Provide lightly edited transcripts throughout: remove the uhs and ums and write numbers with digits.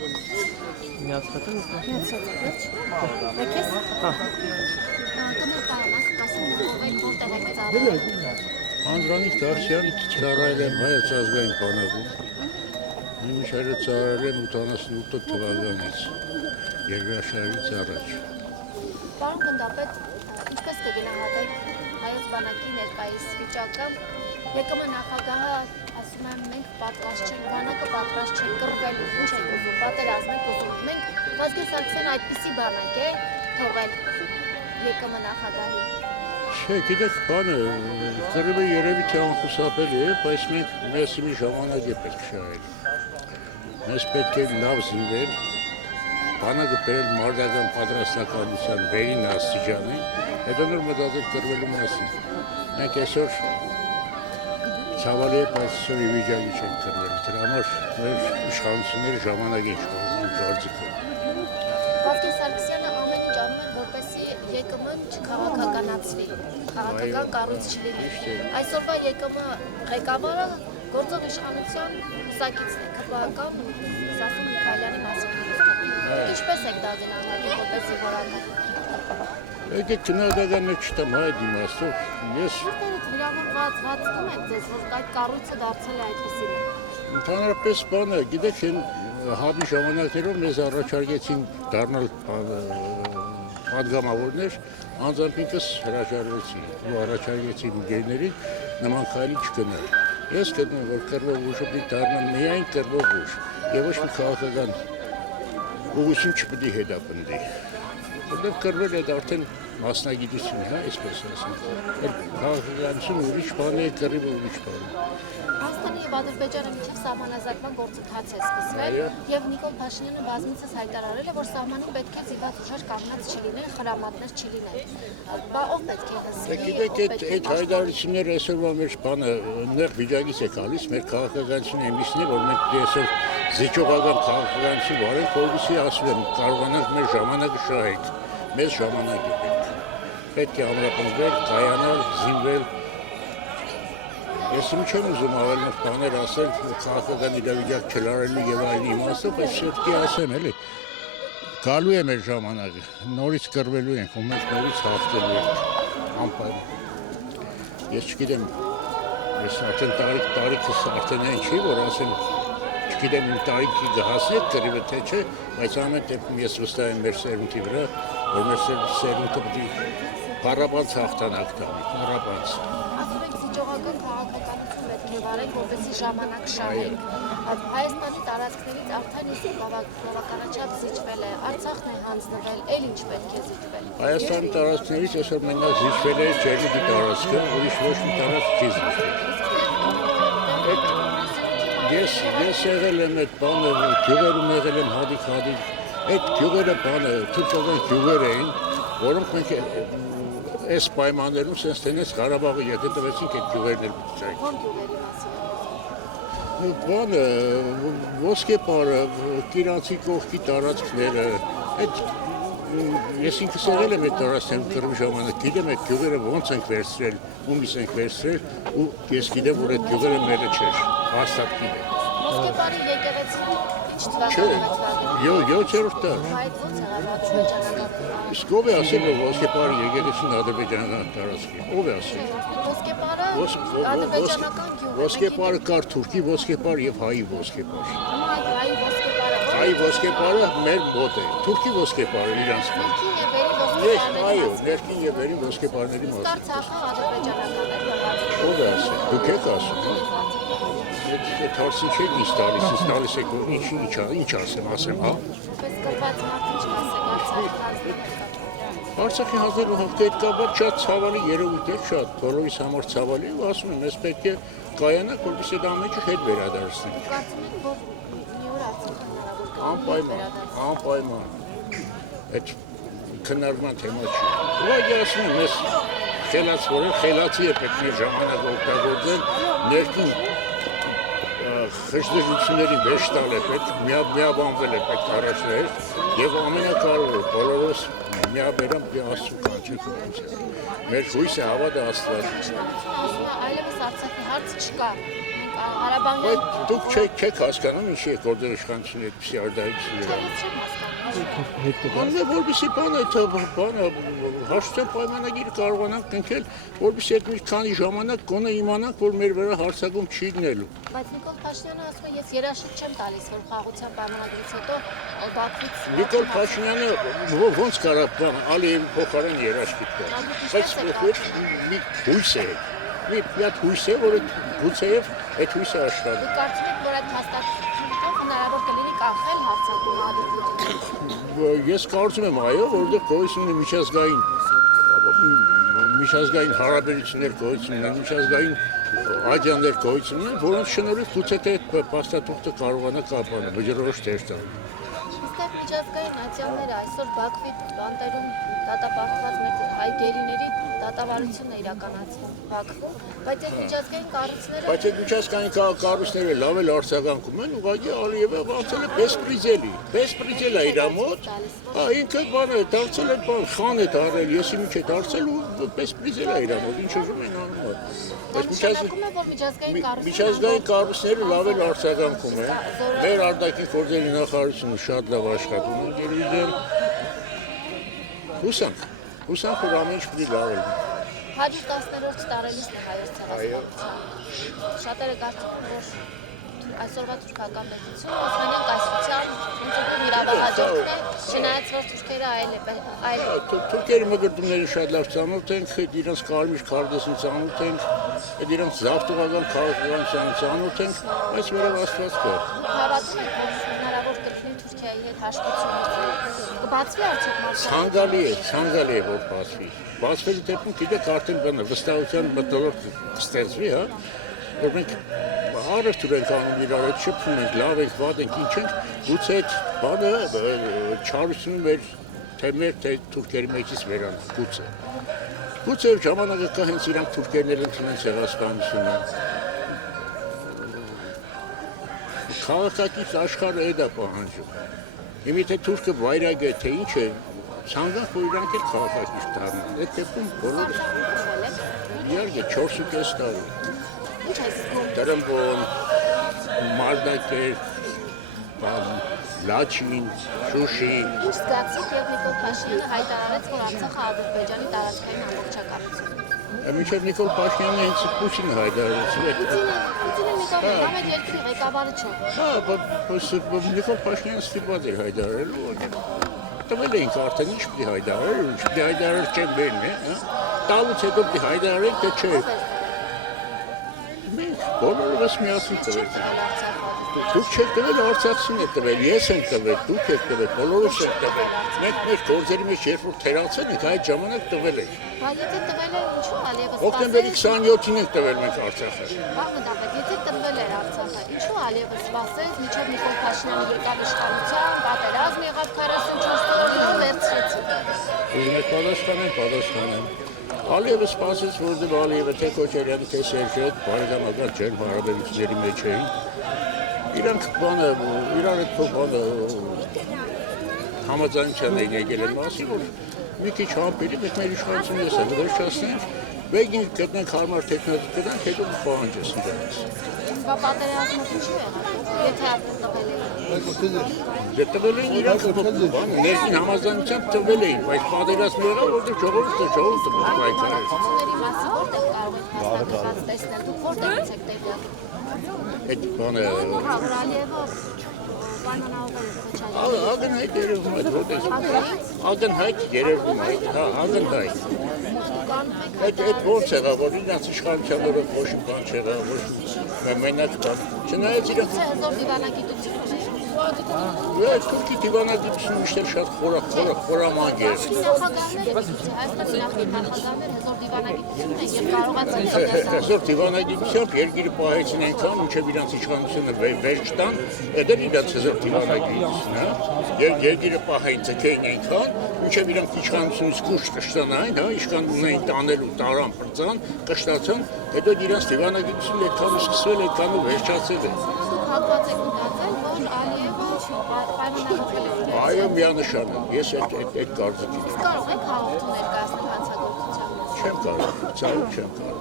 Միացրել ես։ Միացրած եկես։ Անդրանիկ Դարսյանը ծառայել եմ Հայոց ազգային բանակում։ Մինչև ծառայել եմ 88 թվականից, երկրաշարժից առաջ։ Պարոն գնդապետ, ինչպես կգնահատեք Հայոց բանակի ներկայիս վիճակը, ԵԿՄ նախագահը ասում է մենք պատրաստ չենք, բանակը պատրաստ չենք կռվելու, ինչ եք ուզում, պատերազմ եք ուզում։ Մենք Վազգեն Սարգսյանը այդպիսի բանակ է թողել ԵԿՄ նախագահի։ Չէ, գիտեք, բանը կռիվը երևի թե անխուսափելի է, բայց մենք մեզ մի ժամանակ է պետք շահել։ Մեզ պետք է լավ զինվել, բանակը բերել մարդկային պատրաստականության վերին աստիճանի, հետո նոր մտածել կռվելու մասին։ Մենք այսօր ցավալի է, բայց այսօր ի վիճակի չենք կռվել, դրա համար մեր իշխանությունները ժամանակ են շահում գործիքը։ Վազգեն Սարգսյանը ամեն ինչ անում է, որպեսզի ԵԿՄ չքաղաքականացվի, քաղաքական կառույց չլինի։ Այսօրվա ԵԿՄ ղեկավարը գործող իշխանության կուսակիցն է, ԿՊԱ-ական Սասուն Միքայելյանի մասին։ Ինչպես եք դա գնահատում, որպեսզի որակը։ Եկեք քննադատանը չտամ այդ իմաստով, ես վիրավորվածում եք ձեզ, որ այդ կառույցը դարձել է այդպիսին։ Ընդհանրապես բանը, գիտեք, հաբի ժամանակներով մեզ առաջարկեցին դառնալ պատգամավորներ, անձամբ ինքս հրաժարվեցի ու առաջարկեցի գերներին նման քայլի չգնալ։ Ես գտնում որ կռվող ուժը պիտի դառնա միայն կռվող ուժ եւ ոչ մի քաղաքական ուղղություն չպիտի հետապնդի։ Որտեղ կռվել է արդեն մասնագիտություն, հա, այսպես ասեմ։ Քաղաքականությունը ուրիշ բան է, կռիվը ուրիշ բան է։ Հայաստանի եւ Ադրբեջանի միջև սահմանազատման գործընթաց է սկսվել եւ Նիկոլ Փաշինյանը բազմիցս հայտարարել է, որ սահմանին պետք է զինված ուժեր կանգնած չլինեն, խրամատներ չլինեն։ Բա ով պետք է հսկի։ Գիտեք, այդ հայտարարությունները այսօրվա մեր բանը նեղ վիճակից է գալիս, մեր քաղաքականությունը այնպիսին է, որ մենք այսօր զիջողական քաղաքականություն վարենք, որովհետեւ ասում եմ, կարողանանք մեր ժամանակը շահենք։ Մեզ ժամանակ է պետք է ամրապնդվել, կայանալ, զինվել։ Ես իմ չեմ ուզում ավելի բաներ ասել, քաղաքական իրավիճակ չլարելու եւ այլն իմաստով, բայց շեշտի ասեմ, էլի։ Գալու է մեր ժամանակը, նորից կռվելու ենք, ու մենք նորից հաղթելու ենք։ Անպայման։ Ես չգիտեմ, ես արդեն տարիքս արդեն այն չի, որ ասեմ, չգիտեմ իմ տարիքի կհասնեք կռիվը թե չէ, բայց ամեն դեպքում ես վստահ եմ մեր սերունդի վրա, որ մեր սերունդը պիտի փառաբանց հաղթանակ տանի, փառաբանց։ Ասում եք զիջողական քաղաքականություն պետք է վարենք, որպեսզի ժամանակ շահենք։ Հայաստանի տարածքներից արդեն իսկ բավականաչափ զիջվել է, Արցախն է հանձնվել, էլ ինչ պետք է զիջվել։ Հայաստանի տարածքներից այսօր մենակ զիջվել է Ջերմուտի տարածքը, ուրիշ ոչ մի տարածք չի զիջվել։ Ես եղել եմ այդ բանը, գյուղերում եղել եմ հադիկ, այդ գյուղերը բանը, թուրքական գյուղեր էին, որոնք մենք այս պայմաններում սենց տենես Ղարաբաղը եթե տվեցինք այդ գյուղերն էլ բուծայինք։ Ո՞ն գյուղերի մասին։ Բանը, ոսկեպարը, Կիրանցի կողքի տարածքները, այդ ես ինքս եղել եմ այդ տարածքներում կռվի ժամանակ, գիտեմ այդ գյուղերը ոնց ենք վերցրել, ումից ենք վերցրել ու ես գիտեմ, որ այդ գյուղերը մերը չէր, հաստատ գիտեմ։ Ոսկեպարի եկեղեցին ինչ թվականով է ծրագրել։ 7-րդ դար։ Այդ ո՞նց եղավ ադրբեջանական։ Իսկ ով է ասել, որ ոսկեպարը եկեղեցին ադրբեջանական տարածքի, ով է ասել։ Ոսկեպարը ադրբեջանական գյուղ է։ Ոսկեպարը կար թուրքի ոսկեպար եւ հայի ոսկեպար։ Հայի ոսկեպարը։ Հայի ոսկեպարը մեր մոտ է, թուրքի ոսկեպարը իրանց մոտ։ Ներքին եւ վերին ոսկեպարների Ներքին եւ վերին ոսկեպարների մոտ։ Արցախը ադրբեջանական է։ Ով է ասել, դուք եք ասում։ Այդ հարցին չեք ինձ տալիս եք, ինչ ասեմ, հա։ Պես կրված մարդը չասեք, Արցախի հանձնելու հետքաբար շատ ցավալի երևույթ է, շատ բոլորիս համար ցավալի ու ասում եմ, ես պետք է կայանանք, որպեսզի դա ամենը հետ վերադարձնենք։ Կարծում եք, որ մի օր Արցախը հնարավոր Անպայման։ Այդ քննարկման թեմա չի։ Ուղղակի ասում եմ, ես խելացի է պետք է ժամանակ օգտագործել, ներքին խժդժություններին վերջ տալ է պետք, միաբանվել է պետք առաջներ եւ ամենակարևորը բոլորս միաբերամ Աստծո կանչել։ Մեր հույսը հավատը Աստված։ Այլևս Արցախի հարց չկա։ Մենք Ղարաբաղյան Դուք չեք հասկանում ինչի է գործել իշխանությունը այդպիսի արտահայտություններ։ չեմ հասկանում։ Աննե որպեսի բանը հաշտության պայմանագիրը կարողանանք կնքել, որպեսի այդ մի քանի ժամանակ գոնե իմանանք, որ մեր վրա հարձակում չի լինելու։ Բայց Նիկոլ Փաշինյանը ասում է, ես երաշխիք չեմ տալիս, որ խաղաղության պայմանագրից հետո Բաքվից Նիկոլ Փաշինյանը ոնց կարա Ալիևի փոխարեն երաշխիք տալ։ Բայց մի հույս է, մի հատ հույս է, որ գուցեև այդ հույսը աշխատի։ Դուք կարծում եք, որ այդ հաստատությունով հնարավոր կլինի կանխել հարձակումը Ադրբեջանից։ Ես կարծում եմ, այո, որովհետև գոյություն ունի միջազգային հարաբերություններ գոյություն ունեն, միջազգային աջաններ գոյություն ունեն, որոնց շնորհիվ գուցե թե այդ փաստաթուղթը կարողանա կապանել, վճռորոշ տեղ տալ։ Իսկ միջազգային աջանները այսօր Բաքվի բանտերում դատապարտված մեր հայ գերիների դատավարությունը իրականացվում Բաքվում, բայց այդ միջազգային կառույցները Բայց այդ միջազգային կառույցները լավ էլ արձագանքում են, ուղղակի Ալիևը դարձել է բեսպրիձել է իր մոտ, ինքը բանը դարձել է խան է դարել, եսի միջ է դարձել ու բեսպրիձել է իր մոտ, ինչ ուզում են անում։ նշանակում է, որ միջազգային կառույցները լավ էլ արձագանքում են, մեր արտաքին գործերի նախարարությունը շատ լավ աշխատում է գերիդեն, հուսանք, որ ամեն ինչ պիտի լավ լինի։ 110-րդ տարելիցն է հայոց ցեղասպանության։ Շատերը կարծում են, որ այսօրվա թուրքական մեծությունը Օսմանյան կայսրության իրավահաջորդն է, չնայած որ թուրքերը այլ Թուրքերի մկրտումների շատ լավ ծանոթ ենք, իրենց կարմիր քարտեզին ծանոթ ենք, իրենց զավթողական քաղաքականության ծանոթ ենք, բայց վերև Աստված կա։ Հավատում եք, որ հնարավոր կլինի Թուրքիայի հետ հաշտություններ կբացվի արդյոք Ցանկալի է, որ բացվի։ Բացվելու դեպքում գիտեք արդեն բանը վստահության մթնոլորտ կստեղծվի, հա, որ մենք առևտուր ենք անում իրար հետ շփվում ենք, լավ ենք, վատ ենք, ինչ ենք, գուցե այդ բանը չարությունը մեր թե թուրքերի մեջից վերանա, գուցե ժամանակը կա հենց իրանք թուրքերներ ընդունեն ցեղասպանությունը։ Քաղաքակիրթ աշխարհը այդ է պահանջում։ Իմի թե թուրքը վայրագ է, թե ինչ է, ցանկանք որ իրանք էլ քաղաքակիրթ դառնան։ Այդ դեպքում բոլորը իհարկե 4.5 տարի։ Տրմբոն, Մարտակերտ, Լաչին, Շուշի։ Ինչ զգացիք եւ Նիկոլ Փաշինյանը հայտարարեց, որ Արցախը Ադրբեջանի տարածքային ամբողջականություն է։ Մինչև Նիկոլ Փաշինյանը հենց Պուտինը հայտարարեց։ Պուտինը Նիկոլ երկրի ղեկավարը չէ։ Նիկոլ Փաշինյանը ստիպված էր հայտարարելու, տվել էինք արդեն ինչ պիտի հայտարարել, ինչ պիտի հայտարարել չեն բերն է, տալուց հետո պիտի հայտարարել, թե չէ։ Մենք բոլորովս միասին տվեց։ Դուք չեք տվել, Արցախցին է տվել, ես եմ տվել, դուք եք տվել, բոլորս եք տվել։ Մենք մեր գործերի մեջ երբ որ թերացել ենք, այդ ժամանակ տվել ենք։ Բայց եթե տվել էր ինչու Ալիևը Հոկտեմբերի 27-ին ենք տվել մենք Արցախը։ Բաղդադապետ, եթե տրվել էր Արցախը, ինչու Ալիևը սպասեց, մինչև Նիկոլ Փաշինյանը եկավ իշխանության, պատերազմ եղավ 44 օրը, վերցրեցին։ Ուզում եք պատասխանեմ։ Ալիևը սպասեց, որովհետև Ալիևը թե Քոչարյանը, թե Սերժը բարեկամական ջերմ հարաբերությունների մեջ էին։ Իրանք իրար հետ համաձայնության էին եկել են մասի, որ մի քիչ համբերի մենք մեր իշխանությունը եսը վերջացնենք, բեգին գտնենք հարմար տեխնոլոգի գտնենք, հետո պահանջես իրանց։ Բա պատերազմը ինչու եղավ, եթե տվել էին։ Տվել էին իրանք ներքին համաձայնությամբ տվել էին, բայց պատերազմը եղավ, որտեղ ժողովուրդը պայքարեց։ Ծությունների մասը որտեղ կարող եք հաստատված տեսնել, դուք որտեղից եք տեղյակ։ Այդ բանը Ալիևը պայմանավորվել է Քոչարյանը։ ակնհայտ երևում է որտեղ։ Ակնհայտ երևում է, հա, ակնհայտ։ Այդ ո՞նց եղավ, որ իրանց իշխանության օրը ոչ մի բան չեղավ, ոչ մենակ բան։ Չնայած իրանք Հզոր դիվանագիտություն ունի։ Թուրքի դիվանագիտությունը միշտ շատ խորամանկ է։ Հայաստանի նախկին նախագահներ հզոր դիվանագիտություն են եւ կարողացան Հզոր դիվանագիտությամբ երկիրը պահեցին այնքան, մինչև իրանց իշխանությունը վերջ տան, դա իրանց հզոր դիվանագիտությունն է։ Երկիրը պահային ձգեին այնքան, մինչև իրանք իշխանությունից կուշ կշտանային, հա, իշխան ունեին տանելու տարան պրծան, կշտացան, հետո իրանց դիվանագիտությունը այդքան սկսվել, այդքան ու վերջացել է։ Հակված եք մտածել, որ Ալիևը պայմանավորվել է։ Այո, միանշանակ, ես այդ կարծիքին եմ։ Կարող եք հաղորդում ներկայացնել հանցագործության։ Չեմ կարող, ցավոք չեմ կարող։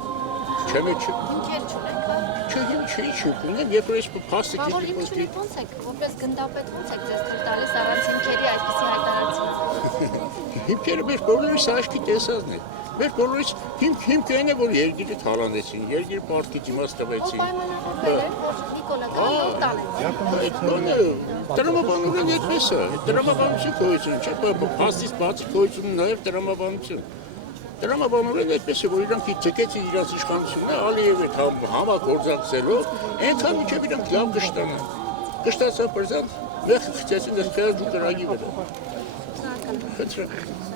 Չեմ Ինքեր չունեք, հա։ Չի, ունեմ, երբ որ ես փաստը Բա որ հիմք չունի ոնց եք, որպես գնդապետ ոնց եք ձեզ թույլ տալիս առանց հիմքերի այսպիսի հայտարարություն։ Հիմքերը մեր բոլորիս աչքի տեսածն է։ Մեր բոլորիս հիմքը այն է, որ երկիրը թալանեցին, երկիրը պարտքից իմաց տվեցին։ Պայմանավորվել են, որ Նիկոլա գան տանեն։ Տրամաբանորեն այդպես է, տրամաբանություն գոյություն չէ, փաստից բացի գոյություն նաև տրամաբանություն։ Տրամաբանորեն այդպես է, որ իրանք ցկեցին իրաց իշխանությունը Ալիևի համագործակցելով, այնքան մինչև իրանք լավ կշտանան։ Կշտացան բրզան, մեղքը խցեցին դες քեզ դու կրագի վրա։ Շնորհակալ եմ։ Խնդրեմ։